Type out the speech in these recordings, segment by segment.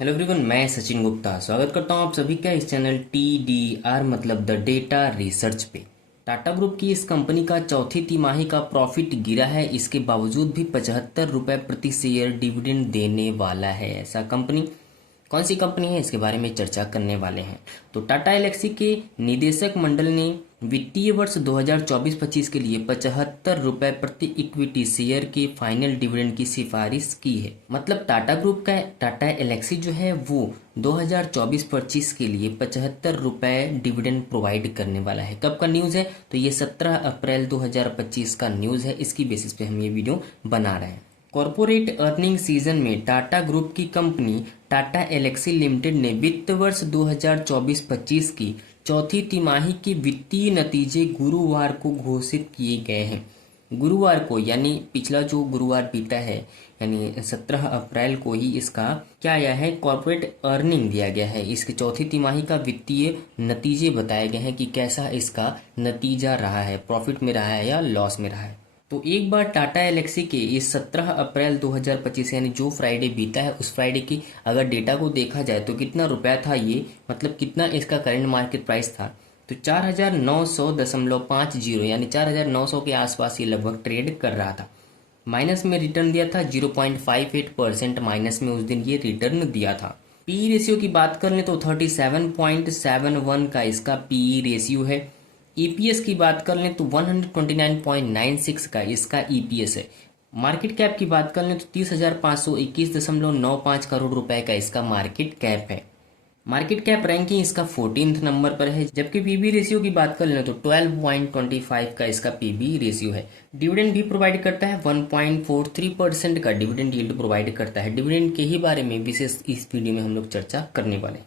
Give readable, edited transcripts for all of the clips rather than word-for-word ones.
Hello everyone, मैं सचिन गुप्ता स्वागत करता हूं आप सभी का इस चैनल TDR मतलब द डेटा रिसर्च पे। टाटा ग्रुप की इस कंपनी का चौथी तिमाही का प्रॉफिट गिरा है, इसके बावजूद भी 75 रुपये प्रति शेयर डिविडेंड देने वाला है। ऐसा कंपनी कौन सी कंपनी है, इसके बारे में चर्चा करने वाले हैं। तो टाटा एल्क्सी के निदेशक मंडल ने वित्तीय वर्ष 2024-25 के लिए 75 रुपये प्रति इक्विटी शेयर के फाइनल डिविडेंड की सिफारिश की है। मतलब टाटा ग्रुप का टाटा एल्क्सी जो है वो 2024-25 के लिए 75 रुपये डिविडेंड प्रोवाइड करने वाला है। कब का न्यूज़ है? तो ये 17 अप्रैल 2025 का न्यूज़ है। इसकी बेसिस पे हम ये वीडियो बना रहे हैं। कॉरपोरेट अर्निंग सीजन में टाटा ग्रुप की कंपनी टाटा एल्क्सी लिमिटेड ने वित्त वर्ष 2024-25 की चौथी तिमाही के वित्तीय नतीजे गुरुवार को घोषित किए गए हैं। गुरुवार को यानी पिछला जो गुरुवार बीता है, यानी 17 अप्रैल को ही इसका क्या आया है, कॉर्पोरेट अर्निंग दिया गया है। इसकी चौथी तिमाही का वित्तीय नतीजे बताए गए हैं कि कैसा इसका नतीजा रहा है, प्रॉफिट में रहा है या लॉस में रहा है। तो एक बार टाटा एल्क्सी के इस 17 अप्रैल 2025 यानी जो फ्राइडे बीता है उस फ्राइडे की अगर डेटा को देखा जाए तो कितना रुपया था ये, मतलब कितना इसका करंट मार्केट प्राइस था, तो 4900.50 यानी 4900 के आसपास ये लगभग ट्रेड कर रहा था। माइनस में रिटर्न दिया था 0.58% माइनस में उस दिन ये रिटर्न दिया था। पी रेशियो की बात कर लें तो 37.71 का इसका पी रेशियो है। ईपीएस की बात कर लें तो 129.96 का इसका ईपीएस है। मार्केट कैप की बात कर लें तो 30,521.95 करोड़ रुपए का इसका मार्केट कैप है। मार्केट कैप रैंकिंग इसका 14th नंबर पर है। जबकि पीबी रेशियो की बात कर लें तो 12.25 का इसका पीबी रेशियो है। डिविडेंड भी प्रोवाइड करता है, 1.43% का डिविडेंड यील्ड प्रोवाइड करता है। डिविडेंड के ही बारे में विशेष इस वीडियो में हम लोग चर्चा करने वाले हैं।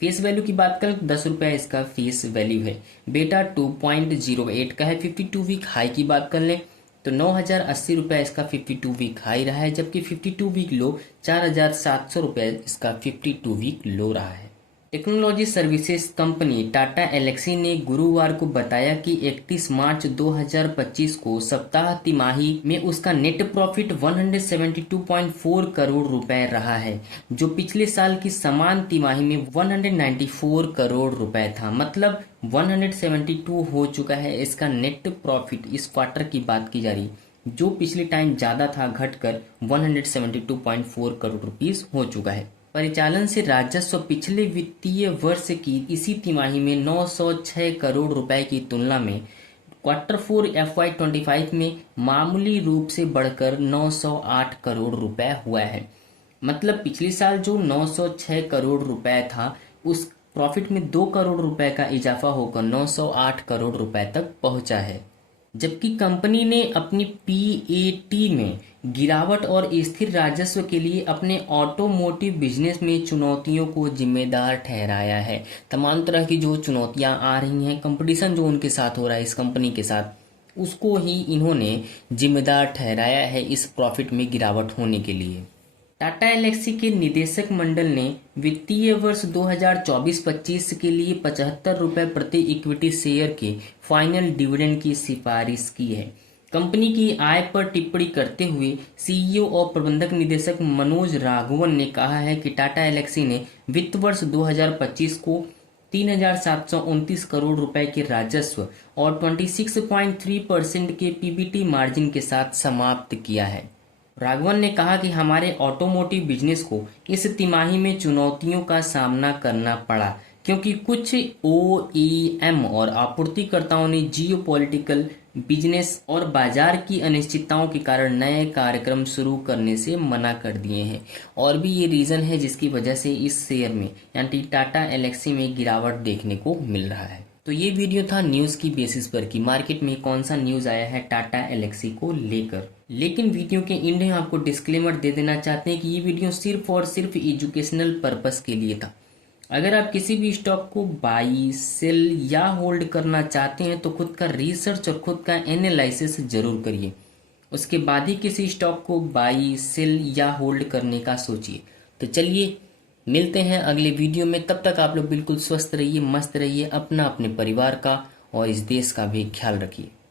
फेस वैल्यू की बात करें तो 10 रुपये इसका फेस वैल्यू है। बेटा 2.08 का है। 52 वीक हाई की बात कर लें तो 9,080 रुपये इसका 52 वीक हाई रहा है, जबकि 52 वीक लो 4,700 रुपये इसका 52 वीक लो रहा है। Technology services company Tata Elxsi ने गुरुवार को बताया कि 31 मार्च 2025 को सप्ताह तिमाही में उसका नेट प्रॉफिट 172.4 करोड़ रुपए रहा है, जो पिछले साल की समान तिमाही में 194 करोड़ रुपए था। मतलब 172 हो चुका है इसका नेट प्रॉफिट। इस क्वार्टर की बात की जा रही, जो पिछले टाइम ज़्यादा था, घटकर 172.4 करोड़ रुपीस हो चुका है। परिचालन से राजस्व पिछले वित्तीय वर्ष की इसी तिमाही में 906 करोड़ रुपए की तुलना में Q4 FY25 में मामूली रूप से बढ़कर 908 करोड़ रुपए हुआ है। मतलब पिछले साल जो 906 करोड़ रुपए था उस प्रॉफिट में 2 करोड़ रुपए का इजाफा होकर 908 करोड़ रुपए तक पहुंचा है। जबकि कंपनी ने अपनी पीएटी में गिरावट और स्थिर राजस्व के लिए अपने ऑटोमोटिव बिजनेस में चुनौतियों को जिम्मेदार ठहराया है। तमाम तरह की जो चुनौतियां आ रही हैं, कंपटीशन जो उनके साथ हो रहा है इस कंपनी के साथ, उसको ही इन्होंने जिम्मेदार ठहराया है इस प्रॉफिट में गिरावट होने के लिए। टाटा एल्क्सी के निदेशक मंडल ने वित्तीय वर्ष 2024-25 के लिए 75 रुपये प्रति इक्विटी शेयर के फाइनल डिविडेंड की सिफारिश की है। कंपनी की आय पर टिप्पणी करते हुए सीईओ और प्रबंधक निदेशक मनोज राघवन ने कहा है कि टाटा एल्क्सी ने वित्त वर्ष 2025 को 3,729 करोड़ रुपए के राजस्व और 26.3% के पीबीटी मार्जिन के साथ समाप्त किया है। राघवन ने कहा कि हमारे ऑटोमोटिव बिजनेस को इस तिमाही में चुनौतियों का सामना करना पड़ा, क्योंकि कुछ ओईएम और आपूर्तिकर्ताओं ने जियोपॉलिटिकल, बिजनेस और बाजार की अनिश्चितताओं के कारण नए कार्यक्रम शुरू करने से मना कर दिए हैं। और भी ये रीज़न है जिसकी वजह से इस शेयर में यानी टाटा एल्क्सी में गिरावट देखने को मिल रहा है। तो ये वीडियो था न्यूज़ की बेसिस पर कि मार्केट में कौन सा न्यूज़ आया है टाटा एल्क्सी को लेकर। लेकिन वीडियो के एंड में आपको डिस्क्लेमर दे देना चाहते हैं कि ये वीडियो सिर्फ और सिर्फ एजुकेशनल पर्पस के लिए था। अगर आप किसी भी स्टॉक को बाई, सेल या होल्ड करना चाहते हैं तो खुद का रिसर्च और खुद का एनालिसिस जरूर करिए, उसके बाद ही किसी स्टॉक को बाई, सेल या होल्ड करने का सोचिए। तो चलिए मिलते हैं अगले वीडियो में। तब तक आप लोग बिल्कुल स्वस्थ रहिए, मस्त रहिए, अपना अपने परिवार का और इस देश का भी ख्याल रखिए।